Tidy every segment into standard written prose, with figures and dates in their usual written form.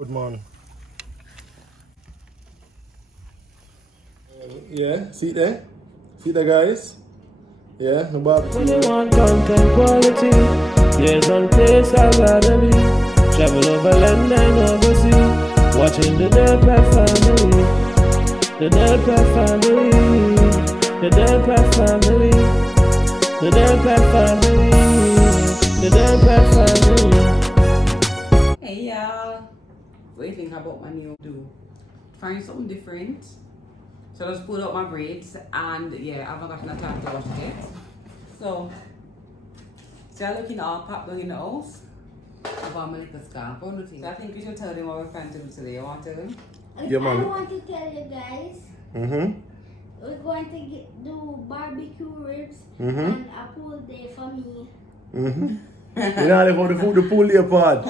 Good morning. Yeah, see there? See there, guys? Yeah, no barbecue. When you want content quality, there's one place I'd rather be. Travel over land and overseas, watching the Del Pat family. The Del Pat family. The Del Pat family. The Del Pat family. The Del Pat family. Hey y'all, what do you think about my new do? Find something different. So I just pulled up my braids and yeah, I haven't gotten a time to wash it yet. So, I'm looking all packed in the house. I'm going to make a scarf. So I think we should tell them what we're planning to do today. You want to tell them? Yeah, man. I want to tell you guys, we're going to do barbecue ribs and a pool day for me. You know about the pool day part.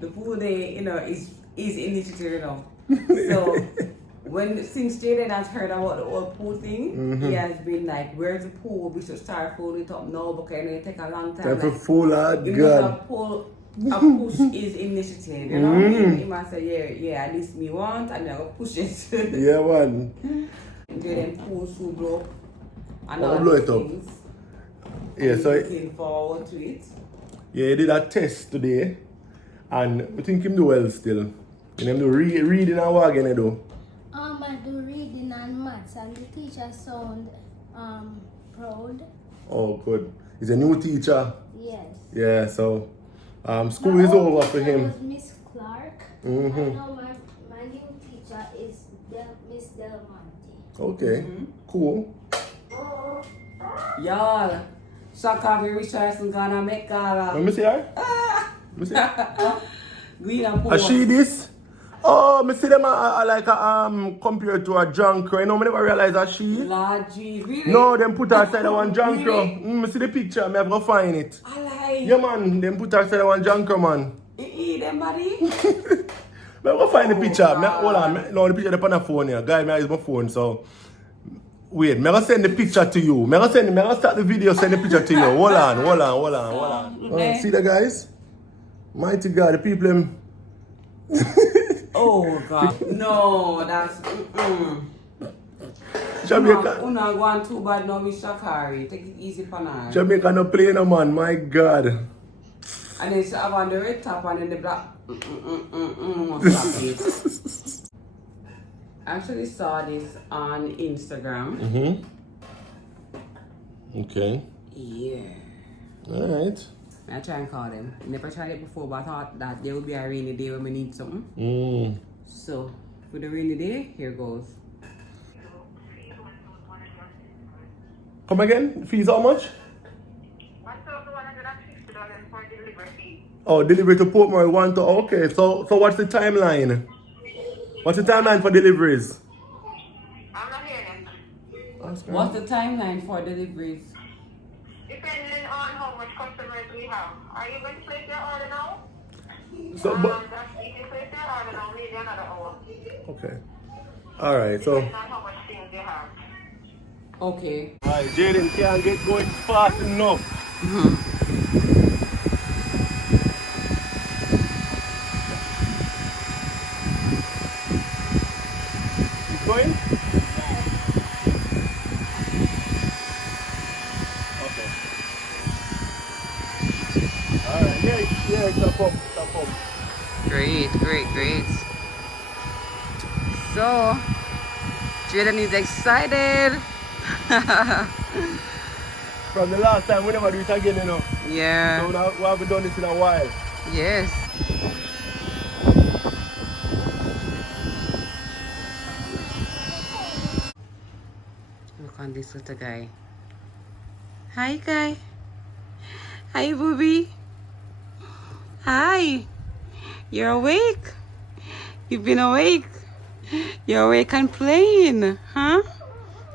The pool day, you know, is initiative, you know. So since Jaden has heard about the whole pool thing, he has been like, where's the pool? We should start pulling it up now because it take a long time. Time for full hard you gun. know, a push is initiative, you know? He might say, yeah, at least me want, and then I'll push it. Yeah, man. Jaden pool should blow. And Oh, all blow these it up. things. Yeah, so Looking forward to it. yeah, he did a test today, and we think him do well still. And him do reading and wagging, though. I do reading and maths and the teacher sound proud. Oh, good. He's a new teacher. Yes. Yeah, so school is over for him. Was Miss Clark. And now my new teacher is Miss Del Monte. Okay, cool. Y'all, Shaka very Richardson gonna make Let me see her. Let me see her. green and pool. Is she this? Oh, me see them like compared to a junker. You know, me never realize that she. Lord G, really? No, them put her outside of one junker. Really? Me see the picture, me have to find it. I like. Yeah, man, them put her outside of one junker, man. Eat them, buddy. Me have to find the picture. Me, God. hold on, no, the picture is on the phone here. Guy, me use my phone, so. Wait, me gonna send the picture to you. Me gonna start the video, send the picture to you. Hold on. See the guys? Mighty God, the people them. Oh God, no, that's Jamaica. Una going too bad now with Shakari. Take it easy for now. Jamaica no play no man, my God. And then she have on the red top and then the black. Stop it. I actually saw this on Instagram. Okay. Yeah. Alright. I try and call them. Never tried it before, but I thought that there would be a rainy day when we need something. So, for the rainy day, here goes. Come again? Fees how much? $1,150 for delivery fee. Oh, delivery to Portmore, one to. Okay, so what's the timeline? What's the timeline for deliveries? I'm not hearing it. What's the timeline for deliveries? Depending on how much customers we have. Are you going to place your order now? So, but, If you place your order now, maybe another hour. okay. Alright, so. Depending on how much things you have. Okay. Alright, Jaden can't get going fast enough. Keep going? Okay. Alright, yeah, stop up. Great. So, Jaden is excited. From the last time, we never do it again, you know. Yeah. So now we haven't done this in a while. Yes. Look on this little guy. Hi, guy. Hi, booby. Hi. You're awake? You've been awake? You're awake and playing, huh?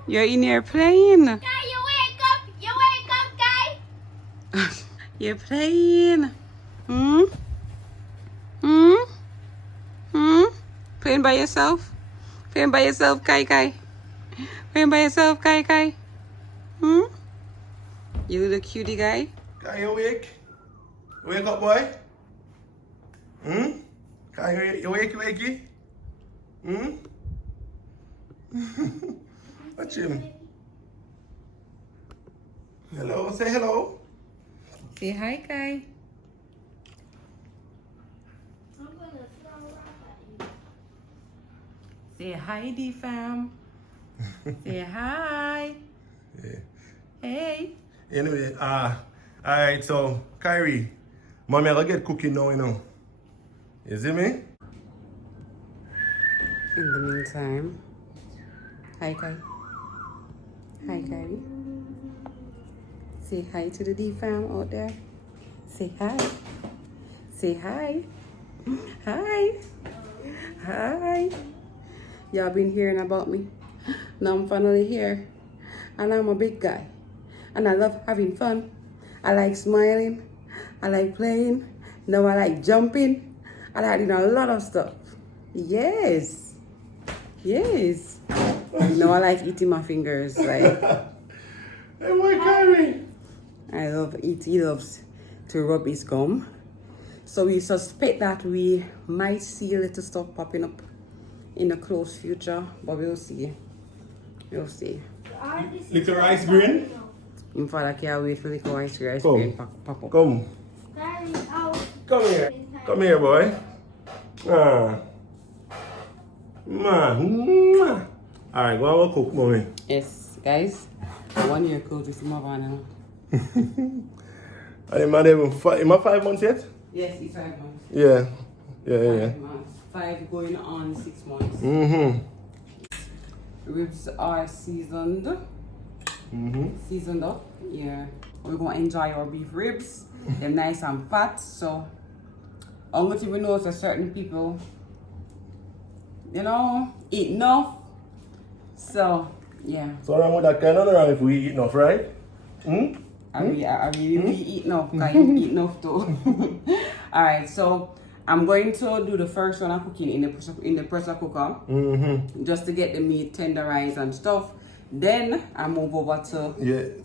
You're in here playing. Guy, you wake up, guy. You're playing. Playing by yourself? Playing by yourself, Kai? Playing by yourself, Kai? You little cutie guy? Are you awake? Wake up, boy. Kyrie, you wakey? Hmm? Watch him. Hello, say hello. Say hi, Kai. I'm gonna throw a rock at you. Say hi, D-Fam. Say hi. Yeah. Hey. Anyway, alright, so Kyrie, mommy, I gotta get cooking now, you know. You see me? In the meantime, hi, Kai. Hi, Kyrie. Say hi to the D-Fam out there. Say hi. Say hi. Hi. Hi. Y'all been hearing about me. Now I'm finally here. And I'm a big guy. And I love having fun. I like smiling. I like playing. Now I like jumping. I like doing a lot of stuff. Yes. Yes. Now I like eating my fingers. Like, Hey, boy, Kyrie. I love it. He loves to rub his gum. So we suspect that we might see a little stuff popping up in the close future, but we'll see. We'll see. Little rice grain? In fact, I can't wait for the rice Come. cream pop up. Come. Daddy, out. Come here. Come here, boy. Man. Alright, go and cook, mommy. Yes, guys. 1 year close with my van. And the man even 5 months yet? Yes, it's 5 months. Yeah. 5 months. 5 going on 6 months. Mm-hmm. Ribs are seasoned. Seasoned up. Yeah. We're gonna enjoy our beef ribs. They're nice and fat. So I'm going to know that certain people, you know, eat enough. So yeah. So wrong with that kind of wrong if we eat enough, right? Hmm? I really eat enough. I eat enough too. Alright, so I'm going to do the first one I'm cooking in the pressure cooker. Just to get the meat tenderized and stuff. Then I move over to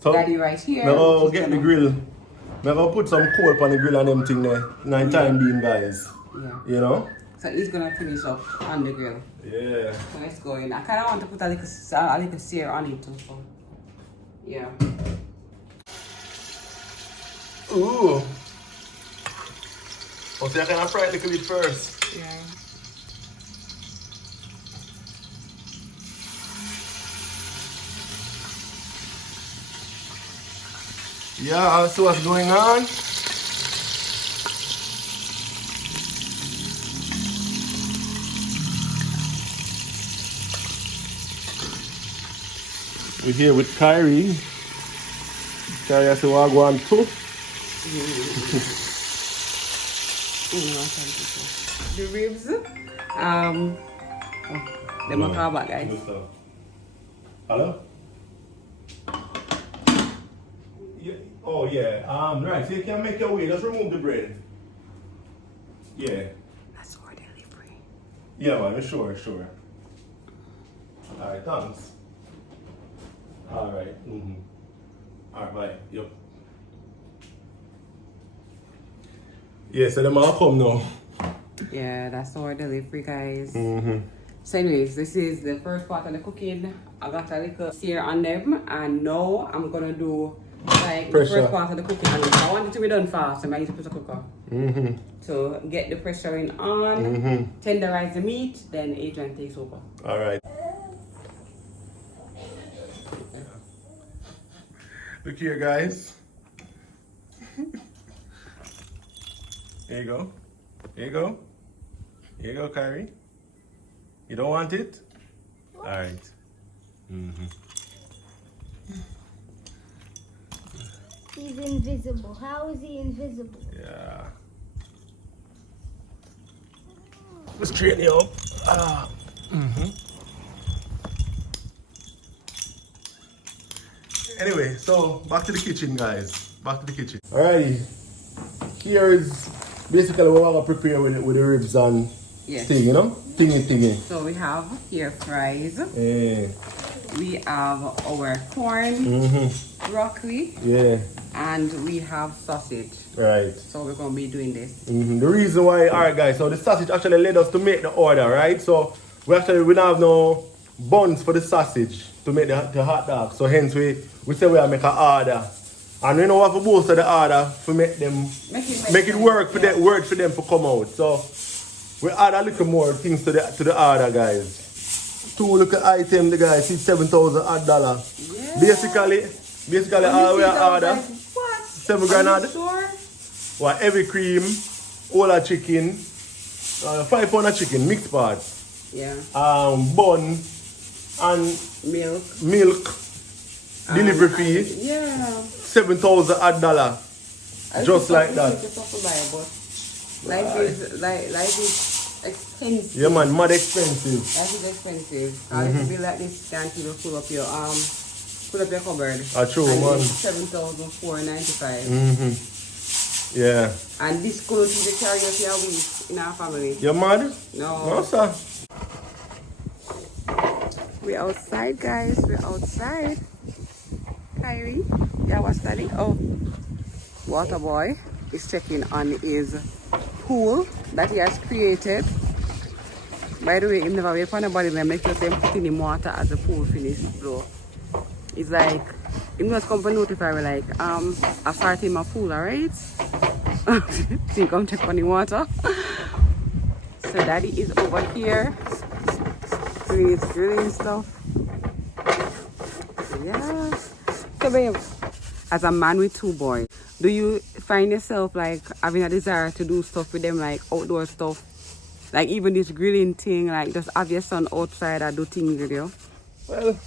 So Daddy right here. Now get the grill. I'm gonna put some coal on the grill and them thing there. 9 time being, guys. Yeah. You know? So he's gonna finish up on the grill. Yeah. So let's go in. I kinda want to put a little sear on it too. So yeah. Ooh. Oh, so I can fry it a little bit first. Yeah. Yeah, I'll see what's going on. We're here with Kyrie. Kyrie has to walk one too. The ribs. Them are call back, guys. Hello? Yeah. Oh yeah. Right. So you can make your way. Just remove the bread. Yeah. That's ordinarily free. Yeah, man. Sure. All right. Thanks. All right. All right. Bye. Yep. Yeah. So them all come now. Yeah, that's our delivery, guys. So anyways, this is the first part of the cooking. I got a little sear on them, and now I'm gonna do like the first part of the cooking. And I want it to be done fast, so I need to put a cooker. So get the pressure in on, tenderize the meat, then Adrian takes over. All right. Look here, guys. Here you go. Here you go. Here you go, Kyrie. You don't want it? All right. He's invisible. How is he invisible? Yeah. Let's straighten you up. Anyway, so back to the kitchen, guys. Back to the kitchen. Alrighty. Here is basically what I'm gonna prepare with the ribs and thing, you know? Thingy. So we have here fries. Yeah. We have our corn, broccoli, and we have sausage. Right. So we're gonna be doing this. The reason why, alright guys, so the sausage actually led us to make the order, right? So we don't have no buns for the sausage to make the hot dog. So hence we say we are make an order. And we know what to boost the order to make it work for them to come out. So we add a little more things to the order, guys. 2 little items, the guys, it's $7,000. Basically all we order. What? $7,000. Sure? Well, heavy cream, all a chicken, 5 pound of chicken, mixed parts. Yeah. Bun and milk. Delivery fee. Yeah. $7,000. Just like that. Life is expensive. Yeah man, mad expensive. Life is expensive. If you be like this, can't even fill up your cupboard. True, man. $7,495. Yeah. And this could be the carry of your week in our family. You mad? No, sir. We're outside, guys. We're outside. Kyrie, yeah, what's that? Oh, Water Boy is checking on his pool that he has created. By the way, he never wait for nobody to make sure they put in him water as the pool finishes. So it's like, he must come to notify me like, I started my pool, alright? So you come check on the water. So Daddy is over here doing his grilling stuff. Yeah. So babe, as a man with 2 boys, do you find yourself like having a desire to do stuff with them, like outdoor stuff? Like even this grilling thing, like just have your son outside and do things with you? Well,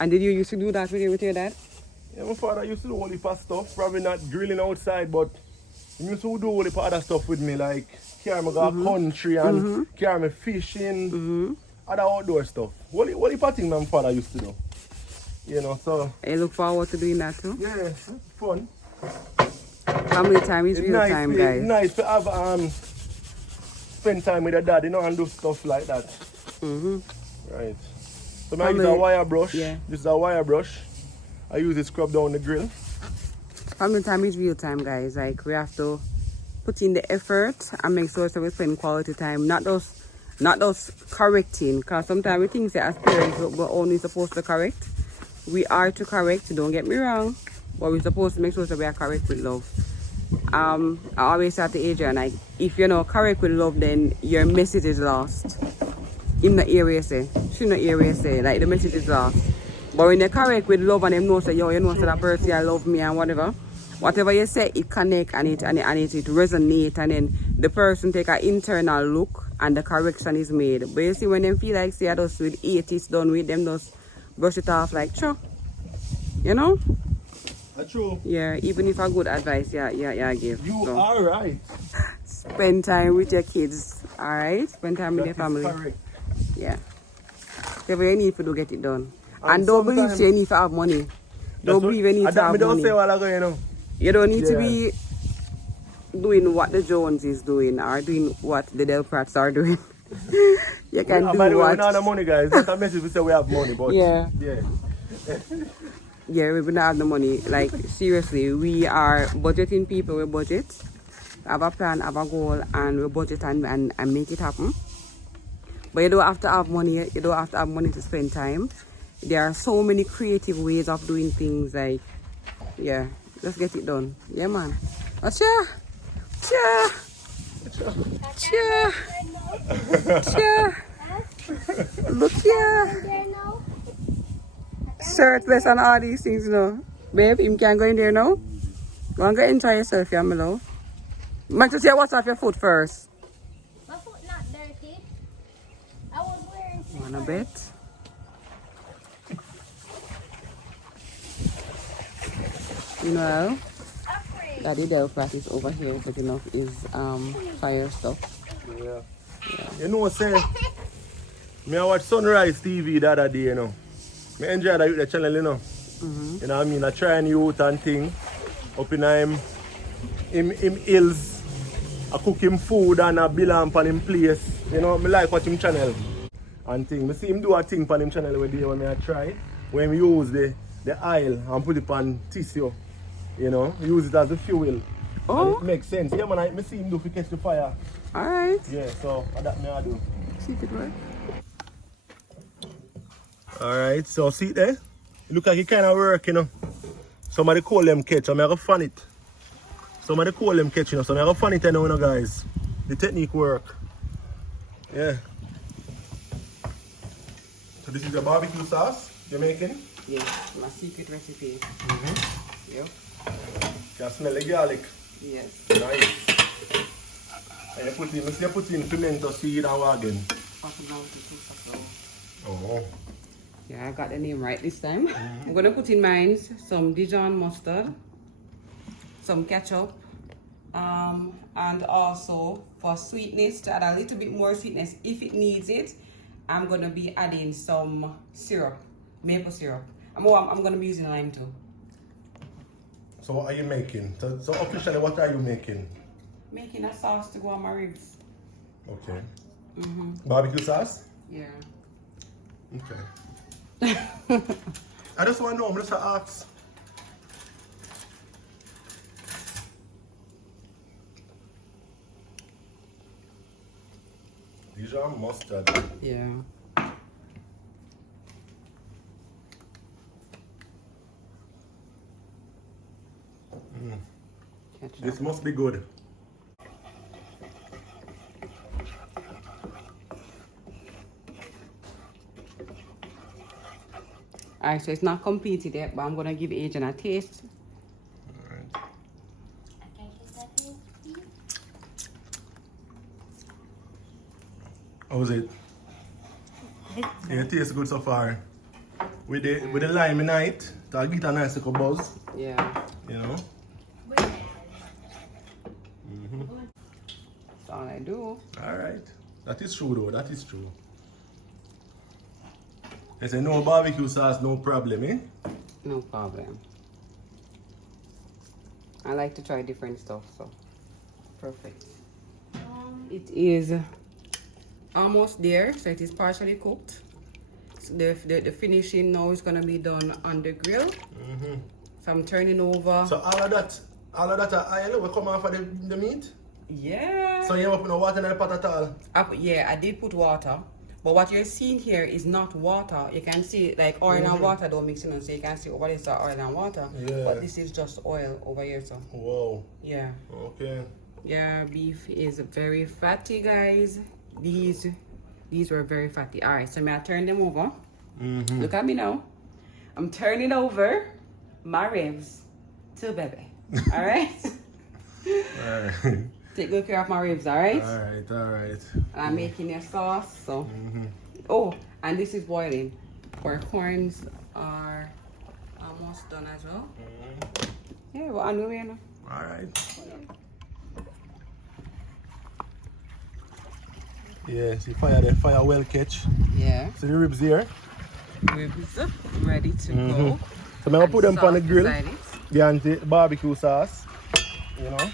and did you used to do that with your dad? Yeah, my father used to do all the past stuff, probably not grilling outside, but he used to do all the other stuff with me, like carry me go country and carry me fishing, other outdoor stuff. What the thing my father used to do? You know, so... You look forward to doing that too? Yeah, it's fun. Family time is real time, guys. It's nice to have, spend time with your dad, you know, and do stuff like that. Right. So I use a wire brush. Yeah. This is a wire brush. I use it to scrub down the grill. Family time is real time, guys. Like, we have to put in the effort and make sure that we spend quality time. Not those correcting, because sometimes we think that as parents we're only supposed to correct. We are to correct, don't get me wrong, but we're supposed to make sure that we are correct with love. I always say to Adrian, like, if you're not correct with love, then your message is lost. In the area say, she not area say, like the message is lost. But when you're correct with love and them know say, yo, you know say that person I love me and whatever you say, it connect and it resonate, and then the person take an internal look and the correction is made. But you see when them feel like say I just with 80s done with them, just brush it off like sure. You know? That's true. Yeah, even if a good advice, yeah, give. You are right. Spend time with your kids, alright? Spend time with your family. Correct. Yeah. Whatever you need to get it done. And don't believe you need to have money. Don't believe you need to have money. Say what I go, you know. You don't need to be doing what the Jones is doing or doing what the Del Prats are doing. You can do by the way, what... we don't have money, guys. That's a message we say we have money, but... Yeah. Yeah, we don't have the money. Like, seriously, we are budgeting people. We budget, have a plan, have a goal, and we budget and make it happen. But you don't have to have money. You don't have to have money to spend time. There are so many creative ways of doing things. Like, yeah, let's get it done. Yeah, man. Cheer. Look here. Shirtless and all these things, you know. Babe, you can't go in there now. Go and enjoy yourself, yeah, my love. Make sure you wash off your foot first. My foot not dirty. I was wearing slippers. Wanna bet? You know, Daddy Delprat is over here setting up his fire stuff. Yeah. You know, say, me I watch Sunrise TV the other day, you know. Me enjoy the channel, you know. You know what I mean? I try and youth and thing. Up in him hills. I cook him food and I bill him on him place. You know, me like watch him channel and thing. Me see him do a thing on him channel where I try. When we use the oil and put it on tissue. You know, use it as a fuel. Oh. And it makes sense. Yeah, man, I see him do to catch the fire. Alright. Yeah, so that me I do. See if it work. Alright, so see there? It look like it kind of work, you know. Somebody call them catch, I'm going to fan it. Somebody call them catch, you know, so I'm going to fan it, you know, guys. The technique work. Yeah. So this is the barbecue sauce, Jamaican. Yes, my secret recipe. Yep. You can smell the garlic. Yes. Nice. And you put in pimento seed and wagon. Oh. Yeah, I got the name right this time. I'm gonna put in mine some Dijon mustard, some ketchup, and also for sweetness, to add a little bit more sweetness if it needs it, I'm gonna be adding some syrup, maple syrup. I'm gonna be using lime too. So what are you making? So officially, what are you making? Making a sauce to go on my ribs. Okay. Barbecue sauce? Yeah. Okay. I just want to know, I'm just ask. Dijon mustard. Yeah. Ketchup. This must be good. Alright, so it's not completed yet, but I'm gonna give Agent a taste. Alright. Okay, is that it? How's it? Yeah, it tastes good so far. With the lime in it, to get a nice little buzz, Yeah. you know. That's all I do. Alright. That is true though, that is true. They say no barbecue sauce, no problem, eh? No problem. I like to try different stuff, so perfect. It is almost there, so it is partially cooked. So the finishing now is gonna be done on the grill. So I'm turning over. So all of that oil will come off of the meat? Yeah. So you haven't put no water in the pot at all? Yeah, I did put water. But what you're seeing here is not water. You can see like oil and water don't mix in, so you can see over there is oil and water. Yeah. But this is just oil over here, so Whoa. yeah. Okay. Yeah, beef is very fatty, guys. These were very fatty. All right, so I'm gonna turn them over. Look at me now. I'm turning over my ribs to baby. All right. Alright. Take good care of my ribs. All right. Alright. I'm making a sauce. So, oh, and this is boiling. Our corns are almost done as well. Yeah, well, I'm doing it. Alright. Yeah, see fire well catch. Yeah. So the ribs here. Ribs ready to go. So I'm gonna put them on the Sauce grill. beside it. The anti-barbecue sauce. You know?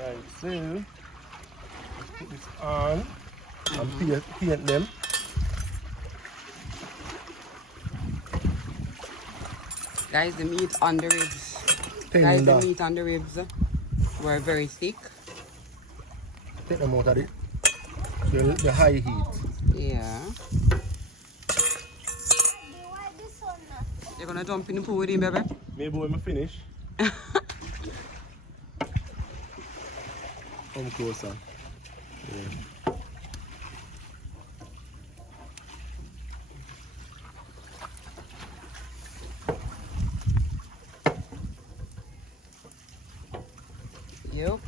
Alright, so let's put this on and paint them. Guys, the meat on the ribs. Tender. Guys, the meat on the ribs were very thick. Take them out of the high heat. Yeah. Why this one not? You're gonna jump in the pool with him, baby? Maybe when I finish. Come closer. Yeah. Yep.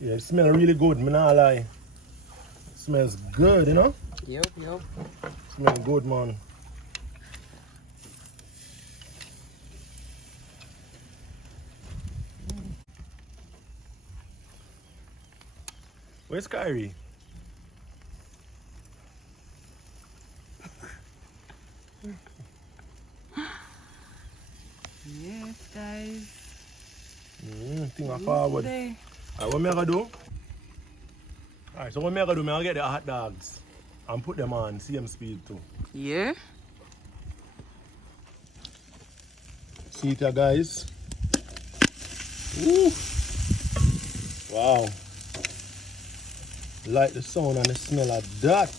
Yeah, it smells really good, me not lie. It smells good, you know? Yep. Smells good, man. Where's Kyrie? Yes, guys. Think I forward. Today. What me I gonna do? Alright, so what I'm gonna do, I'm gonna get the hot dogs and put them on same speed too. Yeah. See it here, guys. Woo. Wow. Like the sound and the smell of that.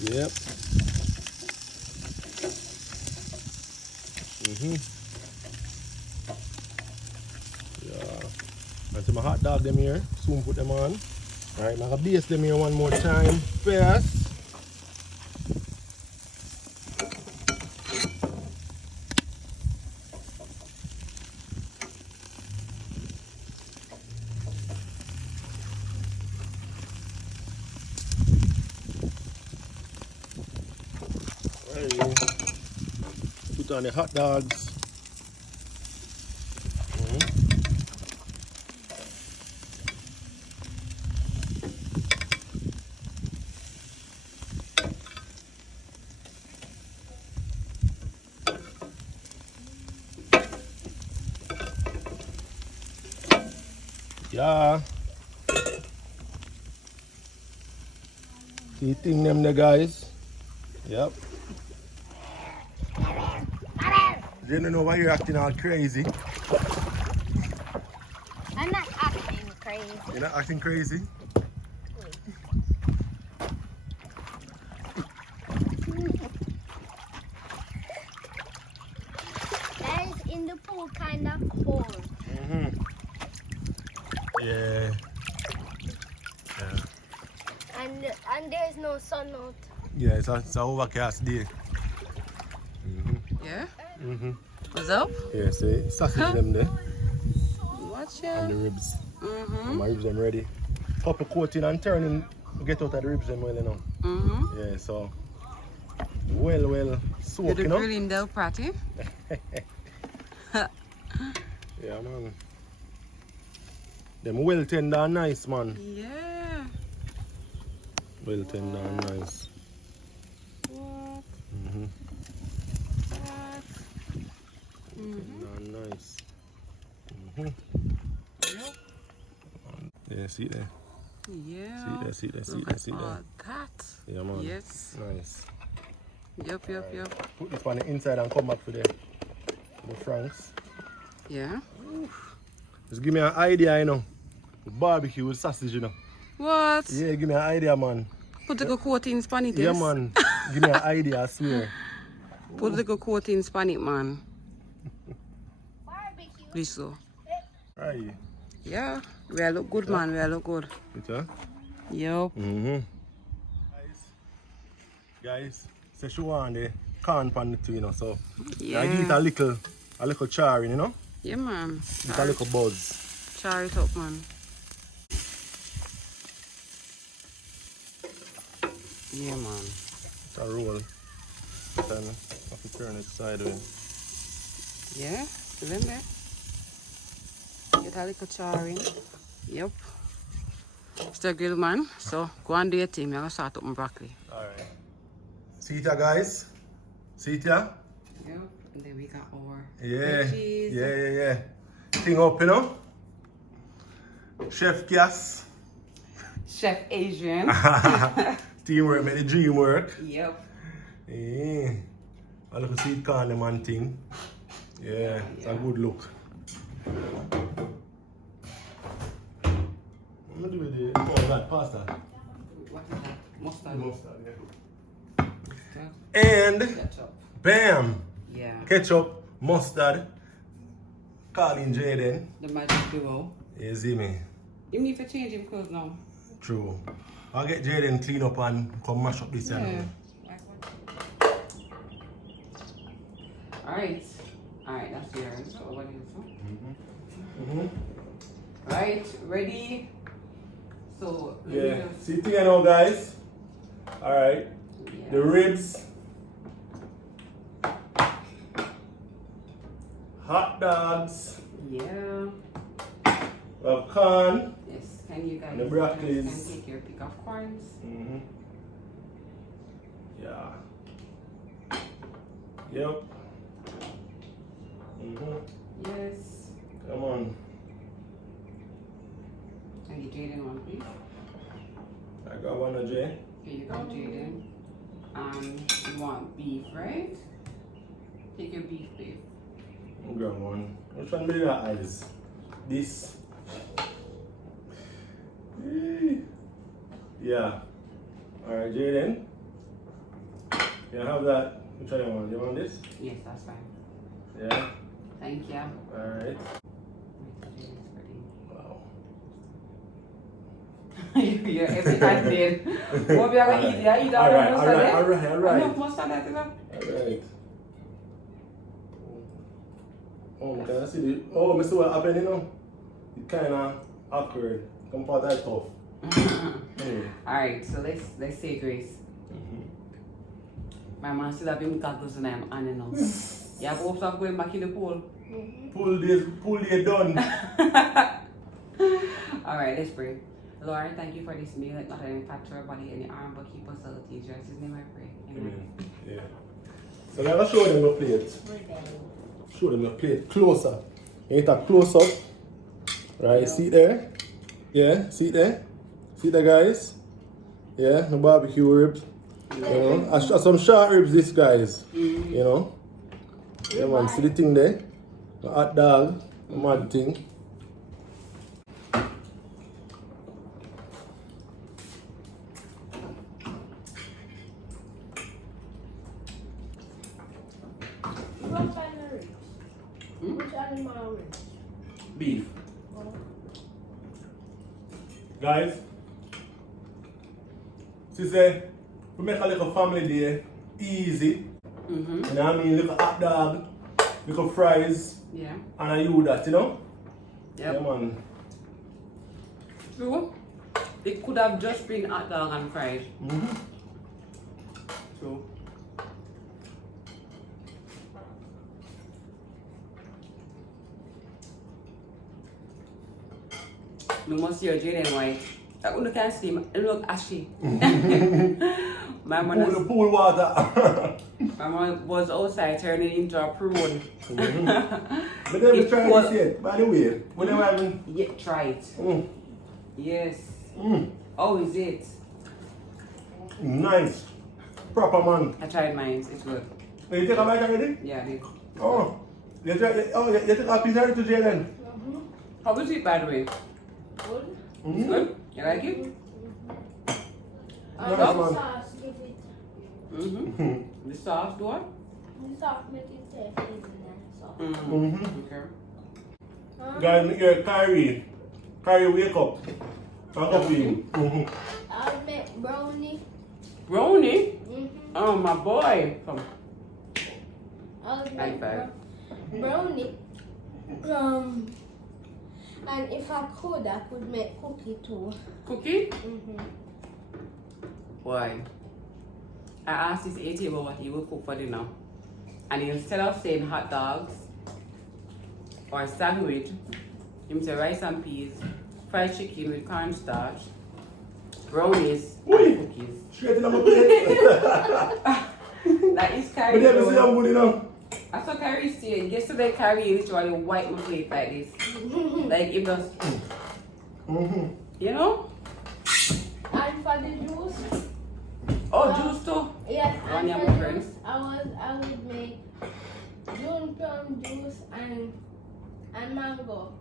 Yep. Yeah. And so my hot dog them here. Soon put them on. Alright, I'm gonna baste them here one more time first. Put on the hot dogs. Yeah. See thing them there, guys. Yep. You don't know why you're acting all crazy. I'm not acting crazy. You're not acting crazy? Guys, in the pool kind of cold. Yeah. Yeah. And there's no sun out. Yeah, it's a overcast day. Yeah. What's up? Yeah, see, sausage them there. Watch And the ya. ribs. My ribs them ready. Couple coating and turning, get out of the ribs them well, you know. Yeah, so well soak, You're the you know. grilling Del Prati. Yeah, man. Them well tender and nice, man. Yeah. Well tender and nice. What? Tender and nice. Yeah, see there. Yeah. See there. Look at all that. Yeah, man. Yes. Nice. Yep. Put this on the inside and come back for the franks. Yeah. Just give me an idea, you know. Barbecue with sausage, you know. What? Yeah, give me an idea, man. Put the coating span it. Yeah, man. Give me an idea, I swear. Put the coating span it, man. Barbecue. Please so. Right. Yeah. We look good, man. We look good. Picture? Yup. Guys, say she want the corn pan the two, you know, so Yeah. I give it a little charring, you know? Yeah, man. Give it a little buzz. Char it up, man. Yeah, man. It's a roll. Then I have to turn it sideways. Yeah. Still in there. Get a little char in. Yep. Still grill, man. So go and do your thing. I'm gonna start up my broccoli. Alright. See it here, guys? See it here? Yep. And then we got our Yeah. veggies. Yeah. Thing up, you know? Chef Cass. Chef Adrian. Teamwork make the dream work. Yep. Yeah. I look to see it corn them and thing. Yeah, it's a good look. I'm gonna do with the pasta. What is that? Mustard. Mustard, Mustard. And Ketchup. bam! Yeah. Ketchup, mustard, calling Jaden. The magic duo. You see me? You need to change him clothes now. True. I'll get Jaden clean up and come mash up this Yeah. and Alright. Alright, that's yours. So what is it? Right, ready? So let me yeah. just- See thing now, guys. Alright. Yeah. The ribs. Hot dogs. Yeah. We have corn. Yes. Can you guys The broccolis. can take your pick of corns? Yeah. Yep. Yes. Come on. Can you Jaden one, please? Jay? Here you go, Jaden. You want beef, right? Take your beef, please. Grab one. Which one be your eyes? This. Yeah. Alright, Jaden. Can I have that? Which one you want? You want this? Yes, that's fine. Yeah. Thank you. Alright. You're every time dead. What we are going to eat? Yeah, eat all the mustard. Alright. Enough mustard, that's enough. Alright. Oh, can I see the... Oh, I see what happened, you know? It's kind of awkward. Come part that tough. Alright, so let's say grace. My man still have him goggles and I'm on and on. You have hopes of going back in the pool? Pull this done. Alright, let's pray. Lord, thank you for this meal. Let not only capture our body any harm, but keep us healthy. In Jesus' name I pray. Amen. Yeah. So I'm going to show them the plate. Show them the plate closer. You need to close up. Right, Yeah. see there? Yeah, see there? See there, guys? Yeah, the barbecue ribs. You know, some short ribs, this guys. You know? Yeah, man, see the thing there? The hot dog, the mad thing. What kind of ribs? Which animal ribs? Beef. Guys, she said, we make a little family day easy. You know what I mean? Little hot dog, little fries, Yeah. and I do that, you know? Yep. Yeah, man. True. It could have just been hot dog and fries. True. You must see your Jaden white. That one you can see, it look ashy. My man, The pool water. my man was outside turning into a prune. But then we try to see it. By the way, we never even... Yeah, try it. Yes. Oh, is it? Nice. Proper man. I tried mine. It's good. You take a bite already? Yeah, I did. Oh. You take a piece already to Jalen? How is it, by the way? Good. It's good? You like it? Nice, The man. sauce give it. The sauce, do what? The sauce make it tasty and sauce. Okay. Guys, make your Kyrie. Kyrie, wake up. And coffee. I'll make brownie. Brownie? Oh, my boy. Come. I'll High make five. brownie. And if I could make cookie too. Cookie? Why? I asked this 80 what he will cook for dinner. And instead of saying hot dogs or sandwich, him say rice and peas, fried chicken with cornstarch, brownies, and cookies. Straight in my plate. That is But Carrie. then we see I'm good enough. I saw Carrie saying yesterday Carrie literally wiped my plate like this. Like it does. You know? And for the juice, Oh, juice too. yes, One and of for my the friends. juice, I would make June plum juice and mango.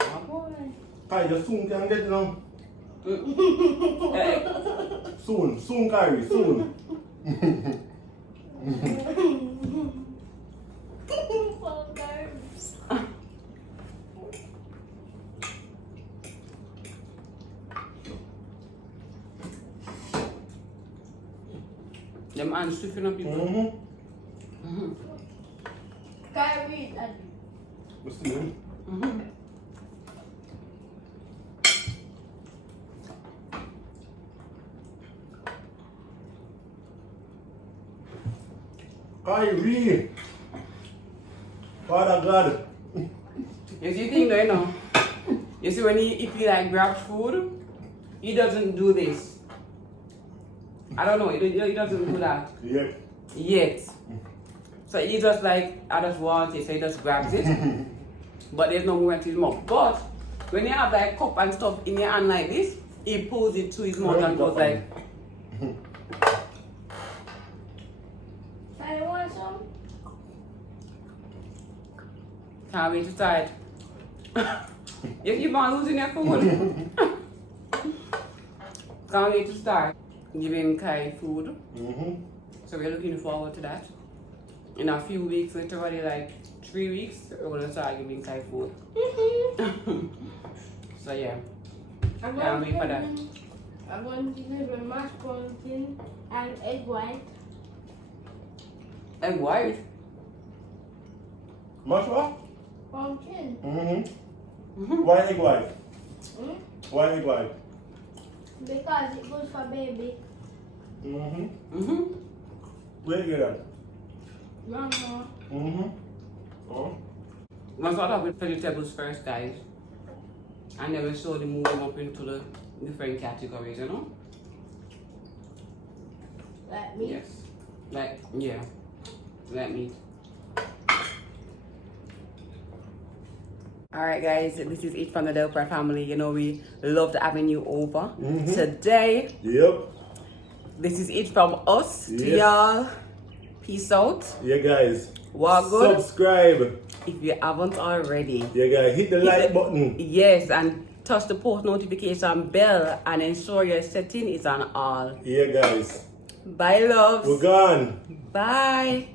Oh boy. Kai, you soon can get, you know. Hey. Soon, Kyrie, soon. For nerves. Them hands swiffing up people. Kyrie, What's the name? Kyrie. Father God. You see thing though, you know. You see when if he like grabs food, he doesn't do this. I don't know, he doesn't do that Yeah. yet. So he just like, I just want it, so he just grabs it. But there's no movement in his mouth. But when you have like cup and stuff in your hand like this, he pulls it to his mouth and goes like. I want some. Can't wait to start. You keep on losing your food. Can't wait to start giving Kai food. So we're looking forward to that. In a few weeks, literally like 3 weeks, we're gonna start giving Kai food. So yeah, can't wait for that. I'm going to give him mashed pumpkin and egg white. Egg white. Much what? Pumpkin. Why egg white? Mm? Why egg white? Because it goes for baby. Where you get that? Mama. Oh. Let's start off with vegetables first, guys. And then we'll slowly move up into the different categories, you know? Like me? Yes. Like, yeah. Like meat. Alright guys, this is it from the Delper family. You know we loved having you over. Today, Yep. this is it from us to Yes. y'all. Peace out. Yeah, guys. Walk good. Subscribe. If you haven't already. Yeah, guys. Hit the like button. Yes, and touch the post notification bell and ensure your setting is on all. Yeah, guys. Bye loves. We're gone. Bye.